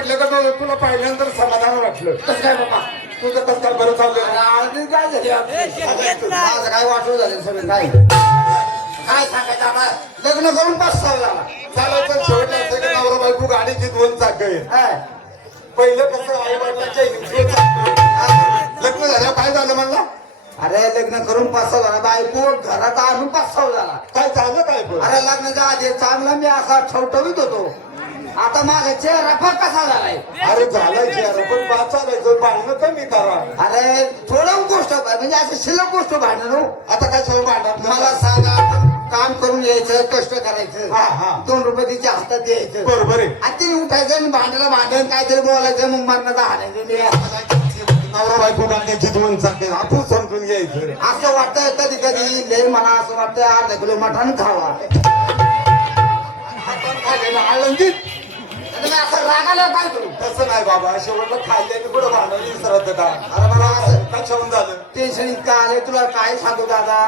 पडलं का तो तुला पाहिल्यानंतर समाधान वाटलं. कसं काय बाबा? तुझं कसं काय बरं चाललं काय झाली? माझं काय वाटलं झालं सगळं? काय? काय सांगायचं आता? लग्न करून पाच सहा झाला. चालायचं शेवटला असं की नवरा बायको गाडीची दोन चाक. पहिलं कसं आई लग्न झालं काय झालं म्हणला? अरे लग्न करून पाच सहा झाला. बायको घरात आणून पाच सहा झाला. काय झालं काय अरे लग्नाच्या आधी चांगला मी असा ठवठवीत होतो. आता माझा चेहरा पण कसा झालाय? अरे झालायची अरे पण पाच चालायचं? भांडणं कमी करा. अरे थोडं गोष्ट म्हणजे असं शिल्लक गोष्ट भांडण हो. आता काय सगळं भांडण? मला सांगा काम करून यायचं कष्ट करायचं. हा. दोन रुपये तिच्या हातात द्यायचं. बरोबर आहे आणि तिने उठायचं आणि भांडायला भांडण काहीतरी बोलायचं मग मरणाचा हाणायचं. मी नवरा बायको दोन चाक आपण समजून घ्यायचं. असं वाटतं कधी कधी लय मला असं वाटतं अर्धा किलो मटण खावा. खाल्लेलं आळंदीत. असं रागाला काय करू तसं नाही बाबा शेवटला खाल्ल्याने कुठं भांडण विसरत का अरे मला असं कशाहून झालं? टेन्शन इतकं आले तुला काय सांगू दादा?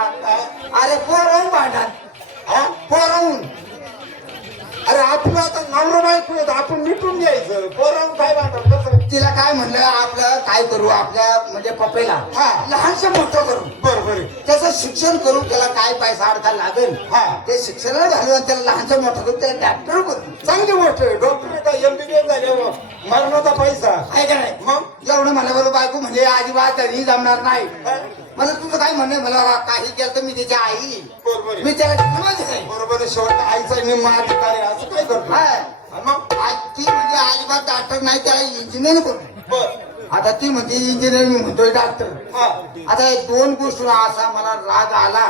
अरे पोरवून भांडण. हा? अरे आपलं आता नवरा बायको आहेत, आपण मिटून घ्यायचं. पोरांना काय भांडण? कसं तिला काय म्हणलं आपलं काय करू आपल्या म्हणजे पप्पेला हा. लहानसं मोठं करू. बरोबर आहे त्याचं शिक्षण करून त्याला काय पैसा अडका लागेल हा. ते शिक्षणाला घालून आणि त्याला लहानसं मोठं करून त्याला डॉक्टर करू चांगली गोष्ट आहे. डॉक्टर एमबीबीएस झाल्यावर मरणाचा पैसा. आहे का नाही? मग? एवढं मला बरोबर बायको म्हणजे अजिबात तरी जमणार नाही? मला तुझं काय म्हणणं? मला काही केलं तर मी त्याची आई. बरोबर मी त्याला. बरोबर आहे. शेवटला आईचा निम्मा अधिकार आहे. असं काय करतो? मग? आज ती म्हणजे अजिबात डॉक्टर नाही त्याला इंजिनियर बर. आता ती म्हणते इंजिनियर मी म्हणतोय डॉक्टर हा. आता या दोन गोष्टी असा मला राग आला.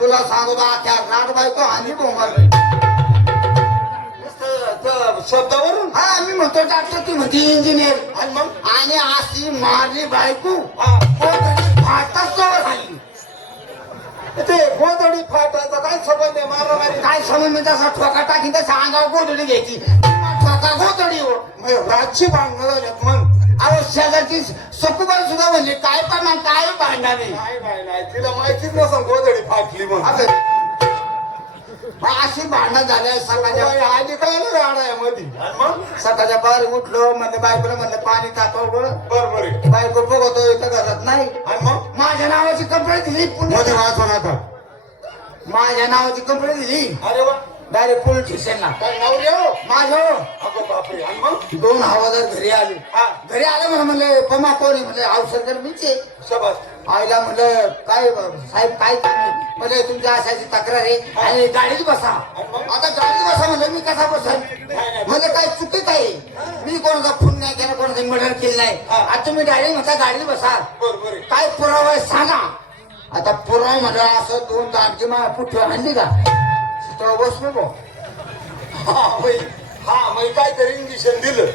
तुला सांगतो अख्या राग बायको आणि त्या शब्दावरून? हा मी म्हणतो डॉक्टर ती म्हणते इंजिनियर आणि मग? आणि अशी मारली बायको हा. फाटच आली. ते गोदडी फाटाचा काय संबंध आहे? मारामारी? काय समज मी तसा ठोका टाकीन तर अंगावर गोधडी घ्यायची. ठोका गोधडी हो मग रातची भांडणं झाल्यात मग अहो शेजारची सकुबाई सुद्धा म्हणली काय पण काय भांडणार नाही नाही नाही तिला माहितीच नसं गोदडी फाटली मग अशी भांडणं झाल्या सकाळच्या आधी मध्ये आणि मग? सकाळच्या पारी उठलो म्हणजे बायकोला म्हणलं पाणी टाकावं बरं. बरोबर आहे बायको बघतो इथं घरात नाही. आणि मग? माझ्या नावाची कंप्लेंट दिली मध्ये वाचवा नका माझ्या नावाची कंप्लेंट दिली. अरे वा. डायरेक्ट पोलीस स्टेशनला काय नाव लिहो माझ्या अगो बापरे. आणि मग? दोन हवादार घरी आले. हा. घरी आले म्हणा म्हणले पमा कोणी? म्हणले औषध तर मीचे शबास. आईला म्हणलं काय साहेब काय आहे? म्हणजे तुमच्या अशाची तक्रार आहे आणि गाडीत बसा. आता गाडीत बसा म्हणलं मी कसा बसा म्हणजे काय चुकीत आहे? मी कोणाचा खून नाही केला कोणाचा मर्डर केलं नाही. आता तुम्ही डायरेक्ट म्हणता गाडीत बसा. बरोबर आहे काय पुरावा आहे सांगा. आता पुरावा म्हणलं असं दोन मा पुठ्ठी आणली का? तो बसलो बो. हा बाई हा मग काहीतरी इंजेक्शन दिलं.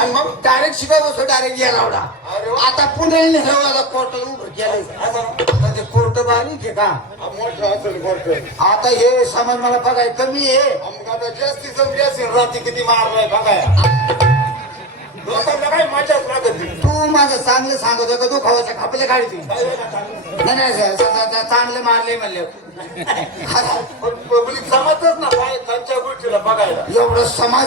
आणि मग डायरेक्ट शिका बसलो डायरेक्ट गेला एवढा अरे वा. आता पुणे नेलं आता कोर्ट उभं केलं आता ते कोर्ट बारीक आहे का? हा, मोठं असेल आता हे समज मला बघाय कमी आहे. आता जास्ती असेल रात्री किती मारलाय बघाय. लोकांना काय मजाच लागत नाही. तू माझं चांगलं सांगतो का तू खावायच्या खापले काढी ती? काय झालं? नाही स- चांगले मारले म्हणले. पब्लिक समजतच ना काय त्यांच्या गोष्टीला बघायला. एवढं समाज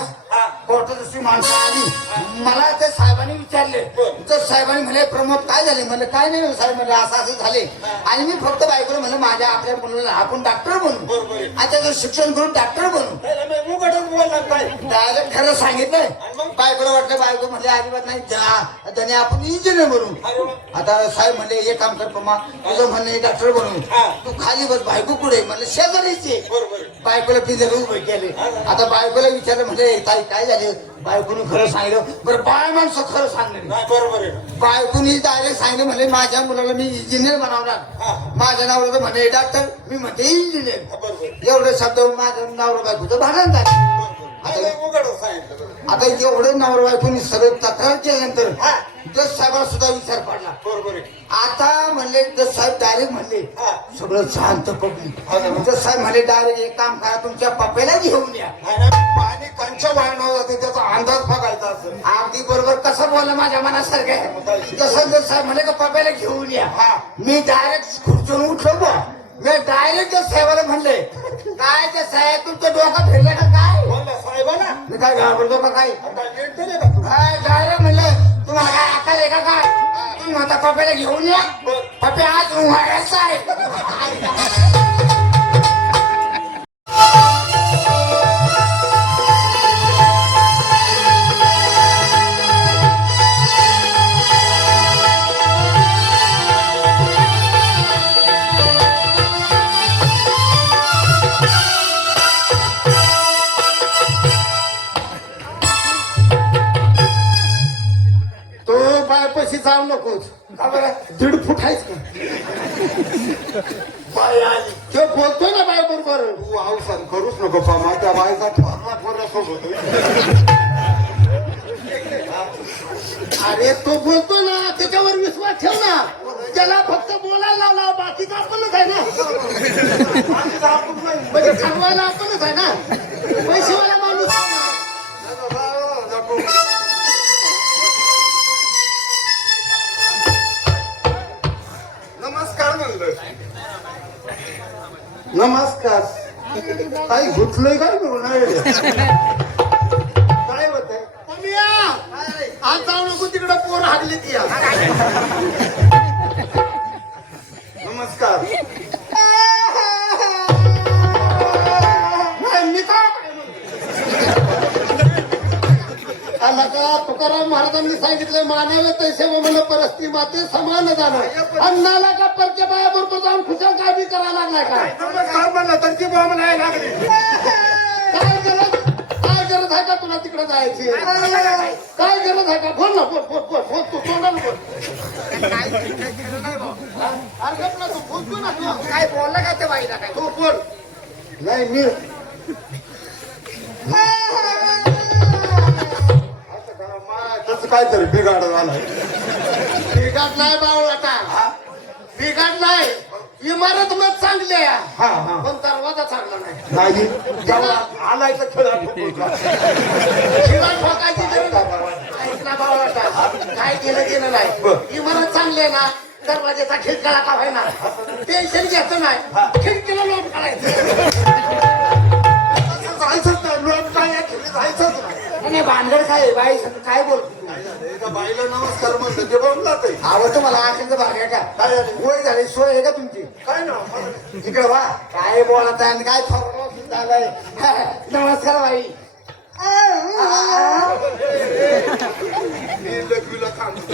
कोर्टात अशी माणसं आली. मला ते साहेबांनी विचारले. तर साहेबांनी म्हणले प्रमोद काय झाले? म्हणलं काय नाही साहेब म्हणले असं असं झाले. आणि मी फक्त बायकोला म्हणलं माझ्या आपल्या मुलाला आपण डॉक्टर बनू. आणि त्याचं शिक्षण करून डॉक्टर बनू. डायरेक्ट खरं सांगितलंय? बायकोला वाटलं बायको म्हणले अजिबात नाही जा. त्याने आपण इंजिनियर बनू. आता साहेब म्हणले हे काम कर पमा तुझं म्हणणे डॉक्टर बनू. तू खाली बस बायको पुढे म्हणलं शेजारीचे. बायकोला उभे केले. आता बायकोला विचारलं म्हणजे ताई काय झाले? बायकोने खरं सांगितलं. बरं बाय माणसं खरं सांगणार नाही बरोबर आहे. बायकोनी डायरेक्ट सांगितलं म्हणजे माझ्या मुलाला मी इंजिनियर. बनवणार. माझ्या नावाला म्हणे डॉक्टर मी म्हणते इंजिनियर एवढे शब्द माझ्या नावर बायकोचं भांडण झालं. आता एवढं नवर बायकोनी सगळं तक्रार केल्यानंतर हा. जज साहेबाला सुद्धा विचार पडला. बरोबर आहे. आता म्हणले जज साहेब डायरेक्ट म्हणले हा. सगळं शांत पब्लिक हा ना. जज साहेब म्हणले डायरेक्ट एक काम करा तुमच्या पप्याला घेऊन या. पाणी कंच्या वाढणार जाते त्याचा अंदाज बघायचा असेल. अगदी बरोबर कसं बोललं माझ्या मनासारखं आहे. जसं जज साहेब म्हणले का पप्याला घेऊन या. हा. मी डायरेक्ट खुर्चून उठलो बा. मी डायरेक्ट जज साहेबाला म्हणले काय जज साहेब तुमचं डोकं फिरलं का काय? बोलला साहेबांना मी काय घाबरतो का काय तुम्हाला काय अक्कल आहे का काय? तुम्ही आता पप्याला घेऊन या. पप्या आज उभारायचा आहे. बायपाशी जाऊ नकोस का बरं? दीड फूट आहेच का? बाय आली. तो बोलतोय ना बाय बरोबर. तू अवसान करूच नको पा माझ्या बायचा थोरला थोरला सोबत अरे तो बोलतो ना त्याच्यावर विश्वास ठेव ना. त्याला फक्त बोलायला लावला. बाकीचं आपणच आहे ना. म्हणजे ठरवायला आपणच आहे ना. पैसेवाला नमस्कार. काही घुटलंय काय बघू नाही काय होत आज जाऊ नको तिकडं पोर हागली ती. नमस्कार. का? तुकाराम महाराजांनी सांगितलं मानावे तैसे म्हणलं परस्ती माते समान जाणं. अन्नाला का परके बाया बरोबर जाऊन खुशाल काय बी करायला लागलाय काय नमस्कार म्हणलं तर ती बॉम्ब नाही लागली. काय गरज? काय गरज आहे का तुला तिकडे जायची? काय गरज आहे? का? बोल ना बोल बोल बोल बोल तू बोल. अरे गप ना तू बोलतो ना तू. काय बोलला का बाईला काय? तू बोल. नाही मी तसं काहीतरी बिघाड झालाय. बिघाड नाही बावळाटा बिघाड नाही. इमारत मग चांगली आहे. हा हा. पण दरवाजा चांगला नाही. नाही जेव्हा आलाय तर खेळा. शिवाय ठोकायची गरज बावळाटा काय केलं गेलं नाही. इमारत चांगली आहे ना दरवाजाचा खिडकाला का व्हायना टेन्शन घ्यायचं नाही. खिडकीला लोट काढायचं. जायचंच नाही भानगड काय बाई काय बोलतो एका बाईला नमस्कार म्हणलं ते बोलला ते आवड तुम्हाला आखीचं भाग आहे का? काय झालं? वय झाली सोय आहे का तुमची? काय ना मला- इकडे वा काय बोलत आहे आणि काय फरक झालाय नमस्कार बाई. मी लघवीला थांबतो.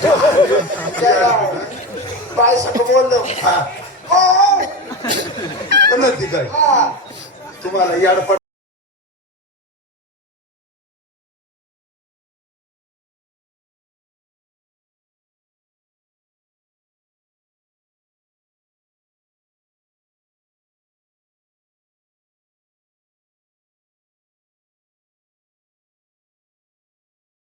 सगळं बोललो नक्की काय हा. तुम्हाला याडपट